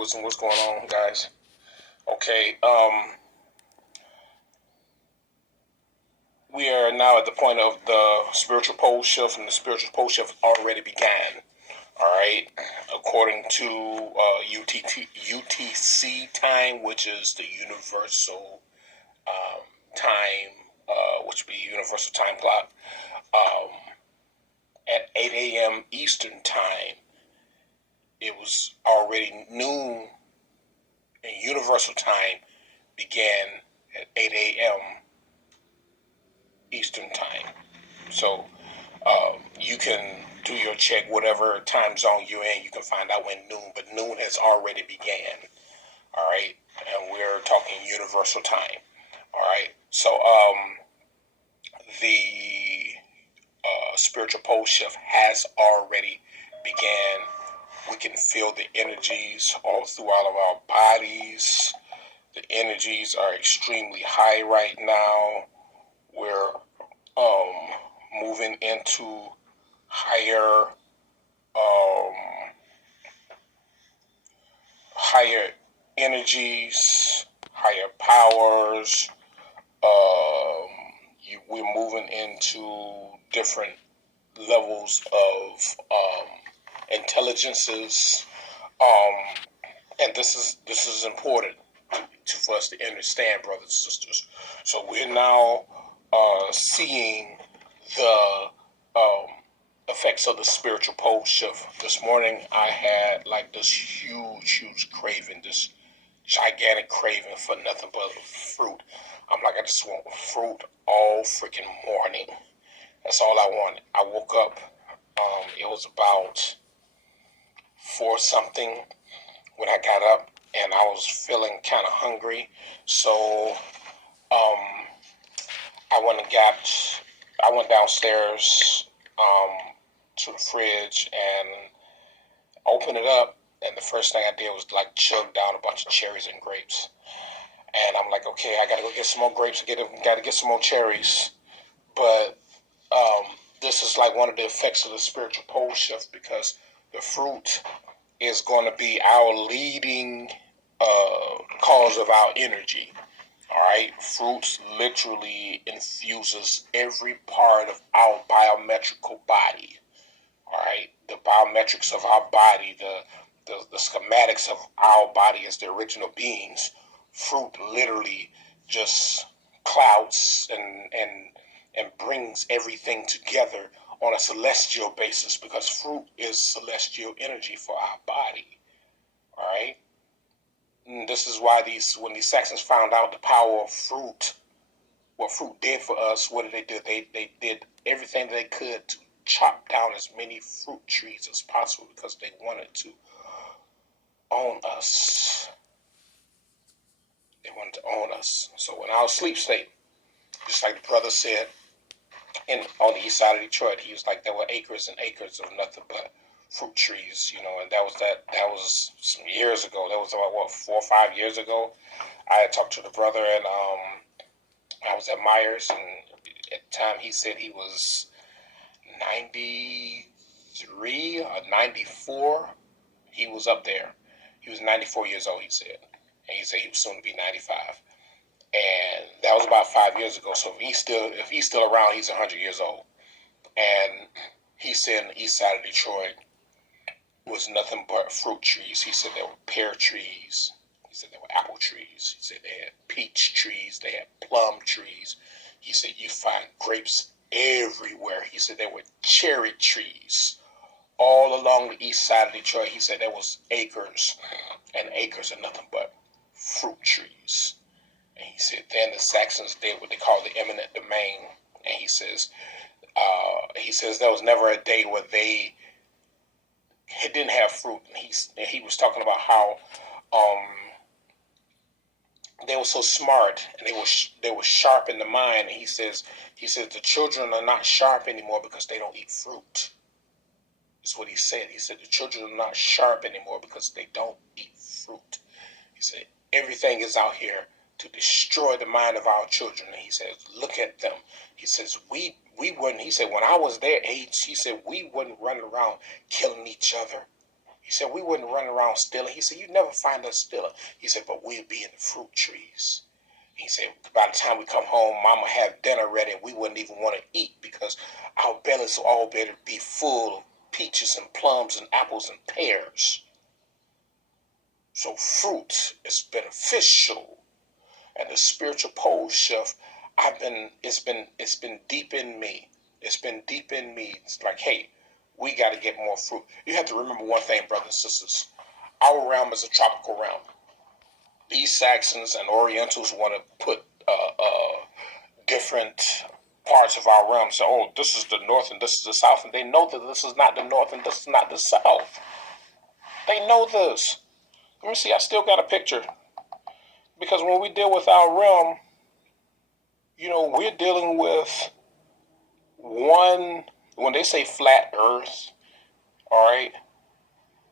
Wisdom. What's going on, guys? Okay, we are now at the point of the spiritual pole shift, and the spiritual pole shift already began. All right, according to UTC time, which is the universal time, which would be universal time clock, um, at 8 a.m. Eastern time, it was already noon, and universal time began at 8 a.m. Eastern time. So you can do your check, whatever time zone you're in, you can find out when noon, but noon has already began. All right, and we're talking universal time. All right, so the spiritual pole shift has already began. We can feel the energies all throughout of our bodies. The energies are extremely high right now. We're moving into higher um, higher energies, higher powers. We're moving into different levels of intelligences, and this is important for us to understand, brothers and sisters. So we're now seeing the effects of the spiritual pole shift. This morning I had like this huge craving, this gigantic craving for nothing but fruit. I'm like, I just want fruit all freaking morning. That's all I wanted. I woke up, it was about 4 something when I got up, and I was feeling kind of hungry. So I went and I went downstairs to the fridge and opened it up, and the first thing I did was like chug down a bunch of cherries and grapes. And I'm like, okay, I gotta go get some more grapes. Gotta get some more cherries. But this is like one of the effects of the spiritual pole shift, because the fruit is going to be our leading cause of our energy. All right, fruits literally infuses every part of our biometrical body. All right, the biometrics of our body, the schematics of our body as the original beings. Fruit literally just clouds and brings everything together on a celestial basis, because fruit is celestial energy for our body. All right. And this is why when these Saxons found out the power of fruit, what fruit did for us, what did they do? They did everything they could to chop down as many fruit trees as possible, because they wanted to own us. They wanted to own us. So in our sleep state, just like the brother said, on the east side of Detroit, he was like, there were acres and acres of nothing but fruit trees, and that was some years ago. That was about, what, 4 or 5 years ago. I had talked to the brother, and I was at Myers, and at the time he said he was 93 or 94. He was up there. He was 94 years old, he said. And he said he was soon to be 95. And that was about 5 years ago. So if he's still around, he's 100 years old. And he said on the east side of Detroit was nothing but fruit trees. He said there were pear trees. He said there were apple trees. He said they had peach trees. They had plum trees. He said you find grapes everywhere. He said there were cherry trees all along the east side of Detroit. He said there was acres and acres of nothing but fruit trees. And he said then the Saxons did what they call the eminent domain. And he says there was never a day where they didn't have fruit. And he was talking about how they were so smart, and they were sharp in the mind. And he says the children are not sharp anymore because they don't eat fruit. That's what he said. He said the children are not sharp anymore because they don't eat fruit. He said everything is out here to destroy the mind of our children. And he says, look at them. He says we wouldn't. He said when I was their age, he said we wouldn't run around killing each other. He said, we wouldn't run around stealing. He said, you never find us stealing. He said, but we'd be in the fruit trees. He said, by the time we come home, Mama have dinner ready, and we wouldn't even want to eat because our bellies will all be full of peaches and plums and apples and pears. So fruit is beneficial, and the spiritual pole shift. It's been deep in me. It's been deep in me. It's like, hey, we got to get more fruit. You have to remember one thing, brothers and sisters. Our realm is a tropical realm. These Saxons and Orientals want to put different parts of our realm. So, oh, this is the north and this is the south, and they know that this is not the north and this is not the south. They know this. Let me see. I still got a picture because when we deal with our realm, we're dealing with one. When they say flat Earth, all right,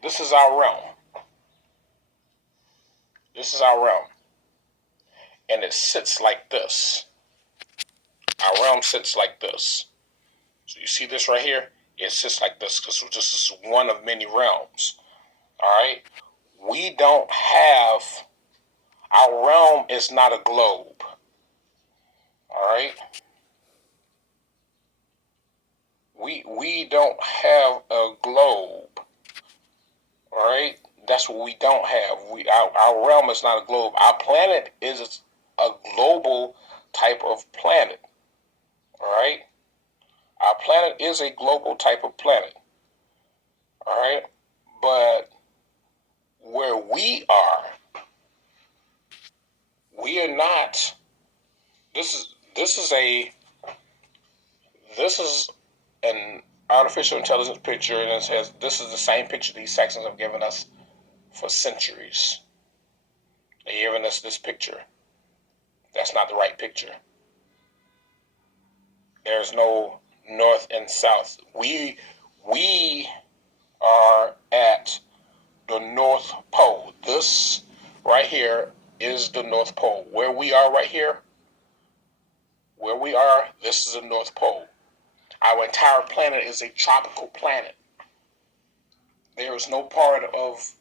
this is our realm. This is our realm, and it sits like this. Our realm sits like this. So you see this right here? It sits like this because this is one of many realms. All right? We don't have, our realm is not a globe. All right? We don't have a globe. All right? That's what we don't have. Our realm is not a globe. Our planet is a global type of planet. All right? Our planet is a global type of planet. All right? But where we are not. This is an artificial intelligence picture, and it says this is the same picture these Saxons have given us for centuries. They're giving us this picture. That's not the right picture. There's no north and south. We are at the North Pole. This right here is the North Pole. Where we are right here, this is the North Pole. Our entire planet is a tropical planet. There is no part of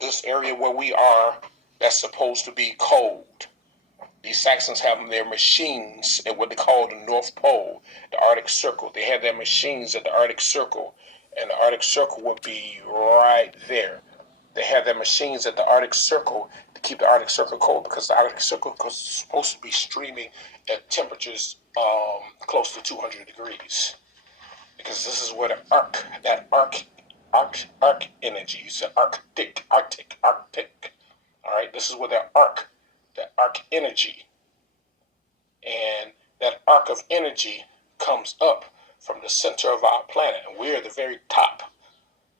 this area where we are that's supposed to be cold. These Saxons have their machines at what they call the North Pole, the Arctic Circle. They have their machines at the Arctic Circle, and the Arctic Circle would be right there. They have their machines at the Arctic Circle to keep the Arctic Circle cold because the Arctic Circle is supposed to be streaming at temperatures close to 200 degrees. Because this is where the arc energy, you said Arctic. All right, this is where that arc energy, and that arc of energy comes up from the center of our planet, and we're at the very top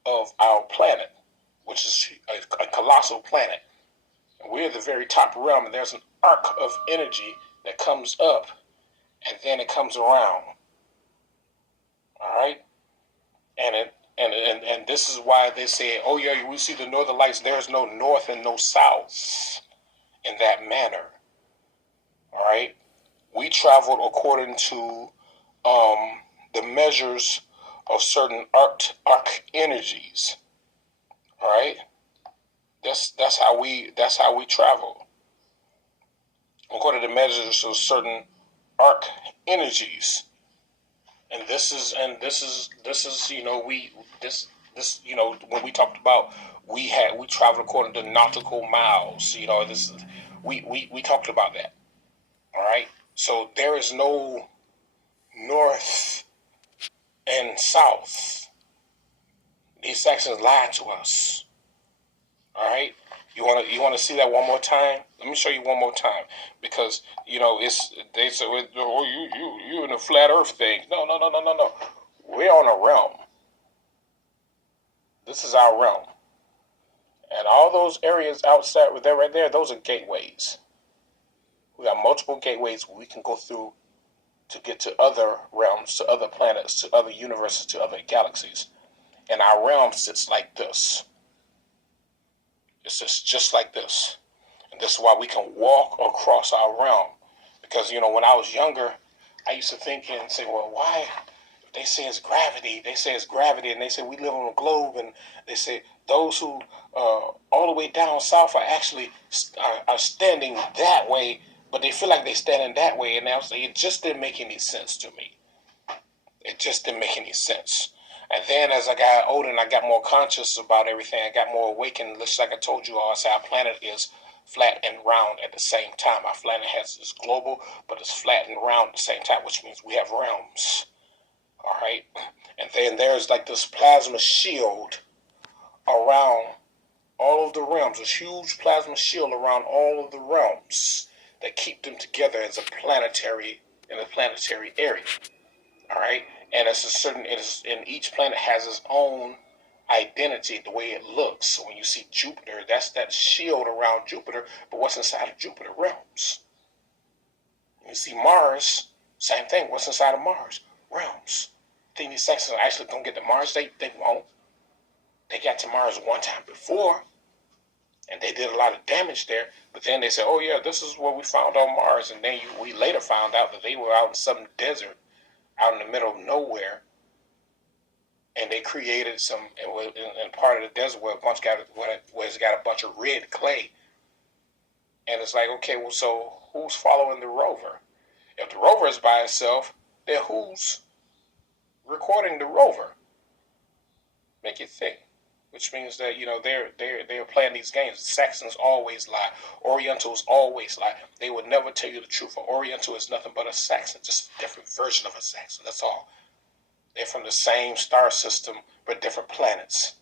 of our planet, which is a colossal planet. And we're at the very top realm, and there's an arc of energy that comes up, and then it comes around. All right, and this is why they say, oh yeah, we see the northern lights. There's no north and no south in that manner. All right, we traveled according to the measures of certain arc energies. All right, that's how we travel according to measures of certain arc energies. And this is when we talked about we traveled according to nautical miles. We talked about that. All right. So there is no north and south. These Saxons lied to us. All right. You want to see that one more time? Let me show you one more time because they say, oh, you in a flat Earth thing. No. We're on a realm. This is our realm, and all those areas outside, there, right there, those are gateways. We got multiple gateways we can go through to get to other realms, to other planets, to other universes, to other galaxies. And our realm sits like this. It's just like this. And this is why we can walk across our realm. Because, when I was younger, I used to think and say, well, why? they say it's gravity. They say it's gravity, and they say we live on a globe, and they say those who all the way down south are actually are standing that way, but they feel like they're standing that way, and it just didn't make any sense to me. It just didn't make any sense. And then as I got older and I got more conscious about everything, I got more awakened. Just like I told you all, I said our planet is flat and round at the same time. Our planet is global, but it's flat and round at the same time, which means we have realms. All right. And then there's like this plasma shield around all of the realms, this huge plasma shield around all of the realms that keep them together as a planetary area. All right, and it's a certain. And each planet has its own identity, the way it looks. So when you see Jupiter, that's that shield around Jupiter. But what's inside of Jupiter? Realms. When you see Mars, same thing. What's inside of Mars? Realms. Think these Saxons actually gonna get to Mars? They won't. They got to Mars one time before, and they did a lot of damage there. But then they said, "Oh yeah, this is what we found on Mars." And then we later found out that they were out in some desert, out in the middle of nowhere, and they created some in part of the desert where it's got a bunch of red clay. And it's like, okay, well, so who's following the rover? If the rover is by itself, then who's recording the rover? Make it think. Which means that they're playing these games. Saxons always lie. Orientals always lie. They would never tell you the truth. An Oriental is nothing but a Saxon, just a different version of a Saxon. That's all. They're from the same star system but different planets,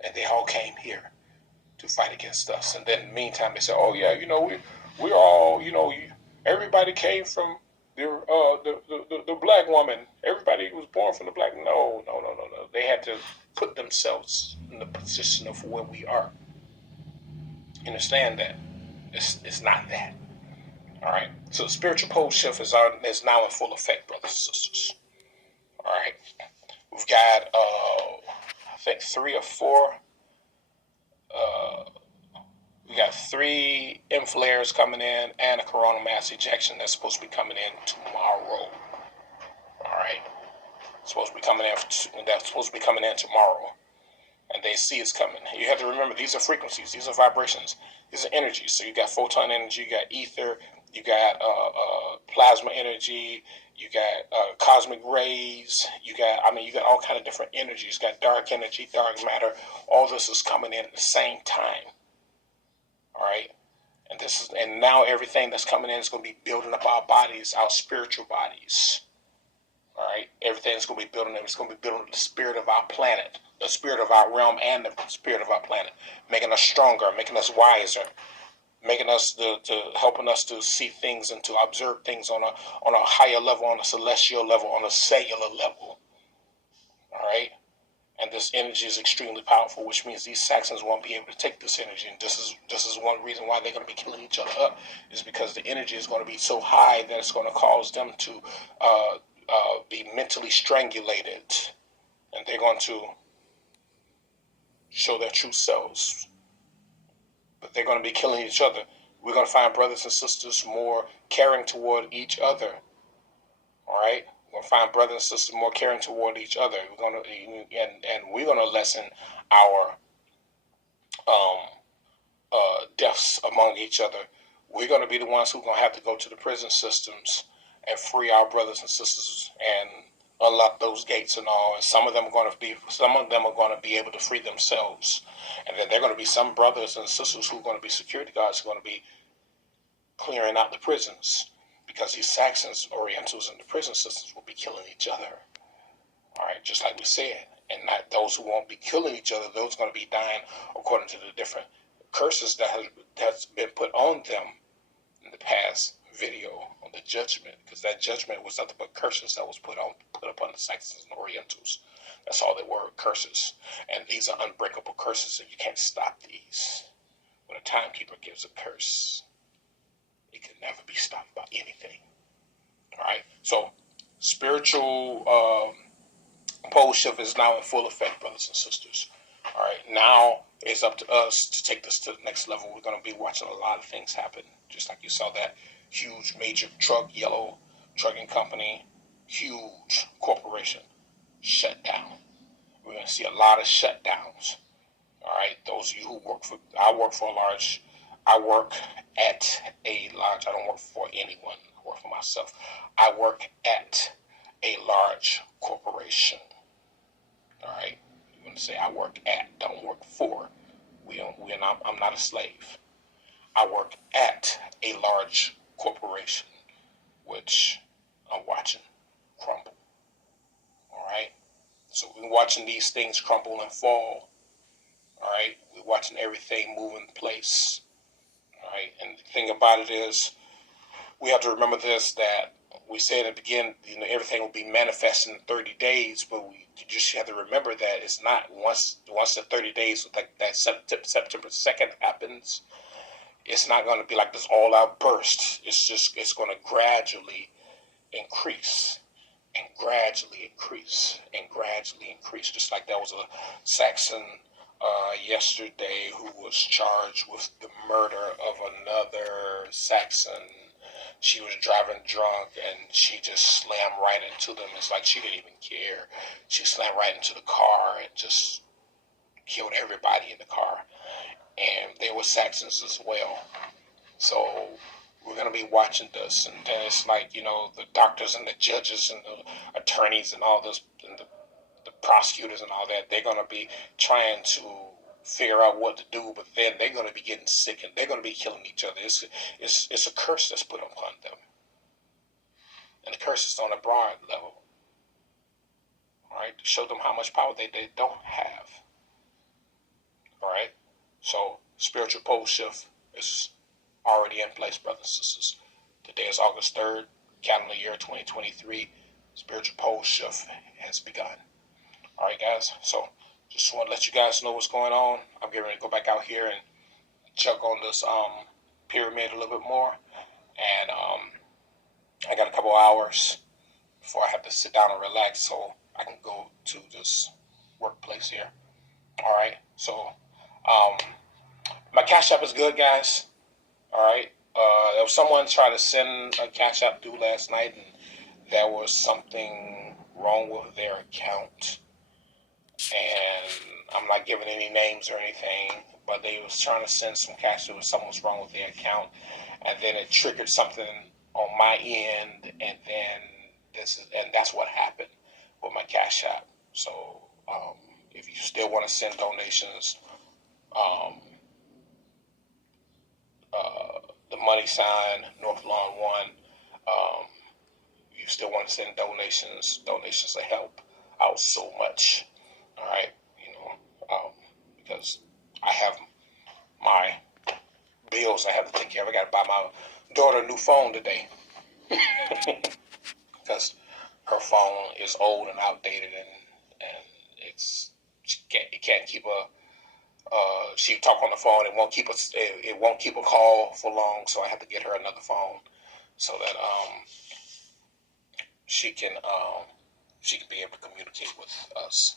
and they all came here to fight against us. And then in the meantime, they said, "Oh yeah, we're all everybody came from the black woman. Everybody was born from the black." No. They had to put themselves in the position of where we are. Understand that it's not that. All right. So the spiritual pole shift is now in full effect, brothers and sisters. All right. We've got I think 3 or 4. We got 3 inflares coming in and a coronal mass ejection that's supposed to be coming in tomorrow. All right. That's supposed to be coming in tomorrow. And they see it's coming. You have to remember, these are frequencies, these are vibrations, these are energies. So you got photon energy, you got ether, you got plasma energy, you got cosmic rays, you got all kind of different energies. You got dark energy, dark matter. All this is coming in at the same time. All right, and now everything that's coming in is going to be building up our bodies, our spiritual bodies. All right, everything's going to be building. It's going to be building the spirit of our planet, the spirit of our realm, and the spirit of our planet, making us stronger, making us wiser, making us helping us to see things and to observe things on a higher level, on a celestial level, on a cellular level. All right, and this energy is extremely powerful, which means these Saxons won't be able to take this energy. And this is one reason why they're going to be killing each other up, is because the energy is going to be so high that it's going to cause them to be mentally strangulated, and they're going to show their true selves. But they're going to be killing each other. We're going to find brothers and sisters more caring toward each other. All right, we're going to find brothers and sisters more caring toward each other. We're going to lessen our deaths among each other. We're going to be the ones who are going to have to go to the prison systems and free our brothers and sisters and unlock those gates and all. And some of them are going to be able to free themselves. And then there are going to be some brothers and sisters who are going to be security guards who are going to be clearing out the prisons, because these Saxons, Orientals, and the prison systems will be killing each other. All right, just like we said. And not those who won't be killing each other, those are going to be dying according to the different curses that's been put on them in the past video on the judgment, because that judgment was nothing but curses that was put upon the Saxons and Orientals. That's all they were, curses. And these are unbreakable curses, and you can't stop these. When a timekeeper gives a curse, it can never be stopped by anything. All right, so spiritual pole shift is now in full effect, brothers and sisters. All right, now it's up to us to take this to the next level. We're going to be watching a lot of things happen, just like you saw that huge major yellow trucking company huge corporation shut down. We're going to see a lot of shutdowns. All right, those of you who work for, I work for a large, I work at a large, I don't work for anyone, I work for myself. I work at a large corporation. All right, you want to say I work at, don't work for. I'm not a slave. I work at a large corporation, which I'm watching crumble. All right, so we're watching these things crumble and fall. All right, we're watching everything move in place. All right, and the thing about it is, we have to remember this, that we said at the beginning, everything will be manifested in 30 days, but we just have to remember that it's not once the 30 days, like that September 2nd happens, it's not going to be like this all-out burst. It's going to gradually increase and gradually increase and gradually increase. Just like there was a Saxon yesterday who was charged with the murder of another Saxon. She was driving drunk and she just slammed right into them. It's like she didn't even care. She slammed right into the car and just killed everybody in the car. And they were Saxons as well. So we're going to be watching this. And then it's like, the doctors and the judges and the attorneys and all this, and the prosecutors and all that, they're going to be trying to figure out what to do, but then they're going to be getting sick and they're going to be killing each other. It's a curse that's put upon them. And the curse is on a broad level. All right, to show them how much power they don't have. All right, so spiritual pole shift is already in place, brothers and sisters. Today is August 3rd, calendar year 2023. Spiritual pole shift has begun. All right, guys, so just want to let you guys know what's going on. I'm getting ready to go back out here and check on this pyramid a little bit more. And I got a couple hours before I have to sit down and relax so I can go to this workplace here. All right, so my Cash App is good, guys. All right, there was someone trying to send a Cash App due last night, and there was something wrong with their account. And I'm not giving any names or anything, but they was trying to send some cash to something was wrong with their account, and then it triggered something on my end, and that's what happened with my Cash App. So if you still want to send donations, the money sign North Lawn 1. You still want to send donations will help out so much. All right, because I have my bills I have to take care of. I got to buy my daughter a new phone today because her phone is old and outdated, and it can't keep a. She talk on the phone. It won't keep a call for long. So I have to get her another phone so that she can be able to communicate with us.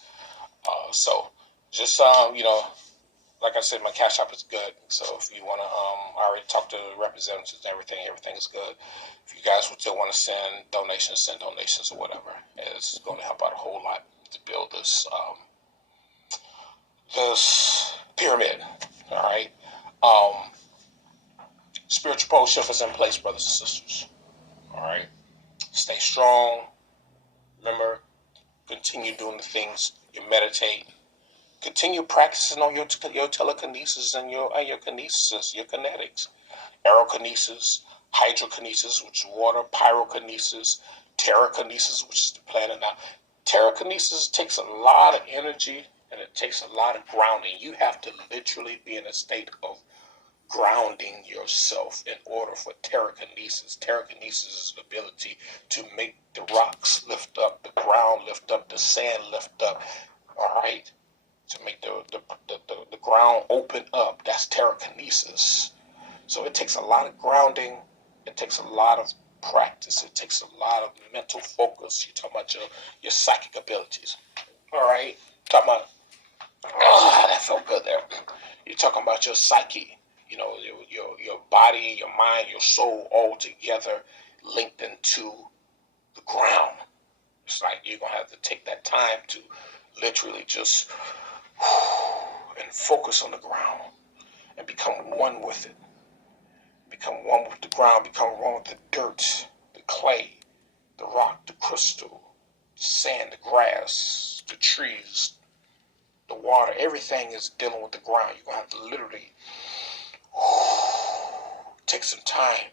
So just like I said, my Cash App is good. So if you want to, I already talked to the representatives and everything is good. If you guys would still want to send donations or whatever, it's going to help out a whole lot to build this pyramid. All right. Spiritual pole shift is in place, brothers and sisters. All right. Stay strong. Remember, continue doing the things. You meditate. Continue practicing on your telekinesis and your kinesis, your kinetics. Aerokinesis, hydrokinesis, which is water, pyrokinesis, terrakinesis, which is the planet. Now, terrakinesis takes a lot of energy and it takes a lot of grounding. You have to literally be in a state of grounding yourself in order for terrakinesis. Terrakinesis is the ability to make the rocks lift up, the ground lift up, the sand lift up. All right, to make the ground open up. That's terrakinesis. So it takes a lot of grounding. It takes a lot of practice. It takes a lot of mental focus. You're talking about your psychic abilities. All right, talking about that felt good there. You're talking about your psyche. Your body, your mind, your soul all together linked into the ground. It's like you're going to have to take that time to literally just and focus on the ground and become one with it. Become one with the ground, become one with the dirt, the clay, the rock, the crystal, the sand, the grass, the trees, the water. Everything is dealing with the ground. You're going to have to literally take some time.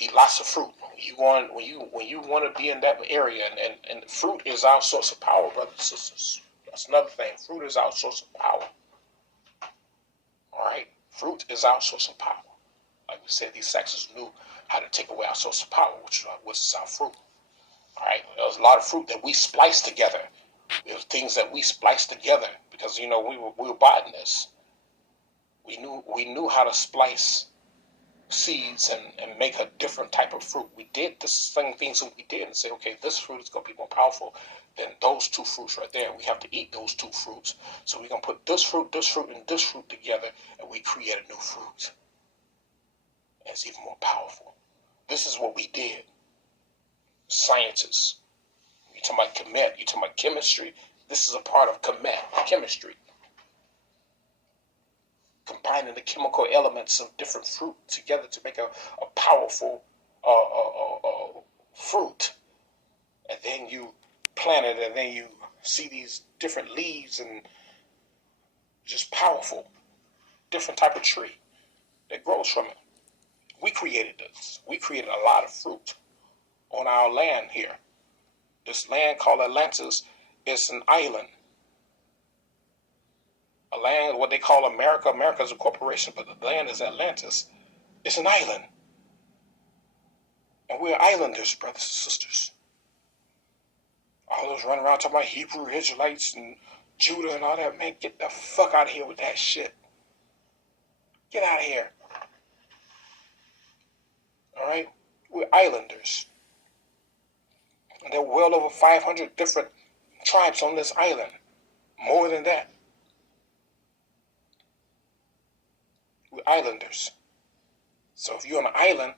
Eat lots of fruit. When you want to be in that area, and fruit is our source of power, brothers and sisters. That's another thing. Fruit is our source of power. All right, fruit is our source of power. Like we said, these Saxons knew how to take away our source of power, which is our fruit. All right, there was a lot of fruit that we spliced together. There were things that we spliced together because we were botanists. We knew how to splice seeds and make a different type of fruit. We did the same things that we did and say, okay, this fruit is going to be more powerful than those two fruits right there. We have to eat those two fruits. So we're going to put this fruit, and this fruit together, and we create a new fruit. It's even more powerful. This is what we did. Scientists. You're talking about Kemet, you're talking about chemistry. This is a part of Kemet, chemistry. Combining the chemical elements of different fruit together to make a powerful fruit. And then you plant it, and then you see these different leaves and just powerful, different type of tree that grows from it. We created this. We created a lot of fruit on our land here. This land called Atlantis is an island. A land, what they call America. America is a corporation, but the land is Atlantis. It's an island. And we're islanders, brothers and sisters. All those running around talking about Hebrew Israelites and Judah and all that, man, get the fuck out of here with that shit. Get out of here. All right? We're islanders. And there are well over 500 different tribes on this island. More than that. We're islanders. So if you're on an island,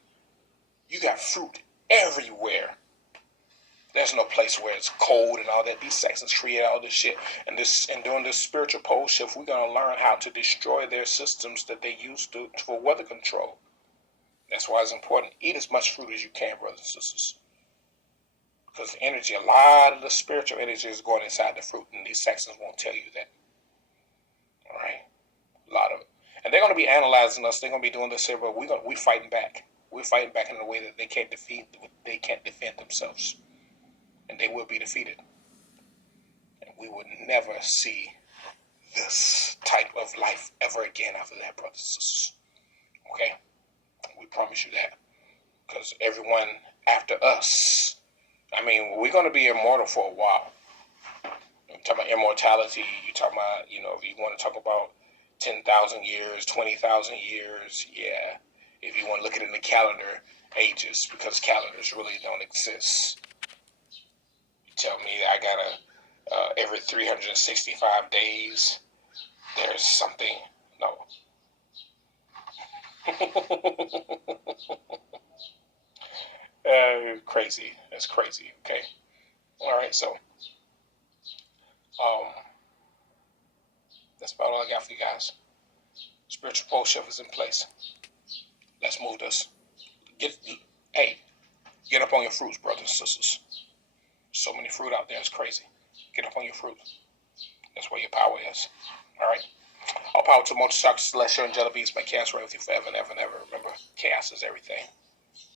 you got fruit everywhere. There's no place where it's cold and all that. These Saxons created all this shit. And during this spiritual pole shift, we're going to learn how to destroy their systems that they use for weather control. That's why it's important. Eat as much fruit as you can, brothers and sisters. Because the energy, a lot of the spiritual energy is going inside the fruit. And these Saxons won't tell you that. All right? A lot of it. And they're going to be analyzing us. They're going to be doing this here, but we're fighting back. We're fighting back in a way that they can't defend themselves. And they will be defeated. And we will never see this type of life ever again after that, brothers and sisters. Okay? We promise you that. Because everyone after us, we're going to be immortal for a while. You're talking about immortality. You're talking about, if you want to talk about 10,000 years, 20,000 years, yeah. If you want to look at it in the calendar ages, because calendars really don't exist. You tell me I got every 365 days, there's something. No. Crazy. That's crazy. Okay. All right. So, that's about all I got for you guys. Spiritual pole shift is in place. Let's move this. Get up on your fruits, brothers and sisters. So many fruit out there. It's crazy. Get up on your fruit. That's where your power is. All right. All power to Motorcycle, Celestial, Angelic Beings, my Chaos reign with you forever and ever and ever. Remember, chaos is everything.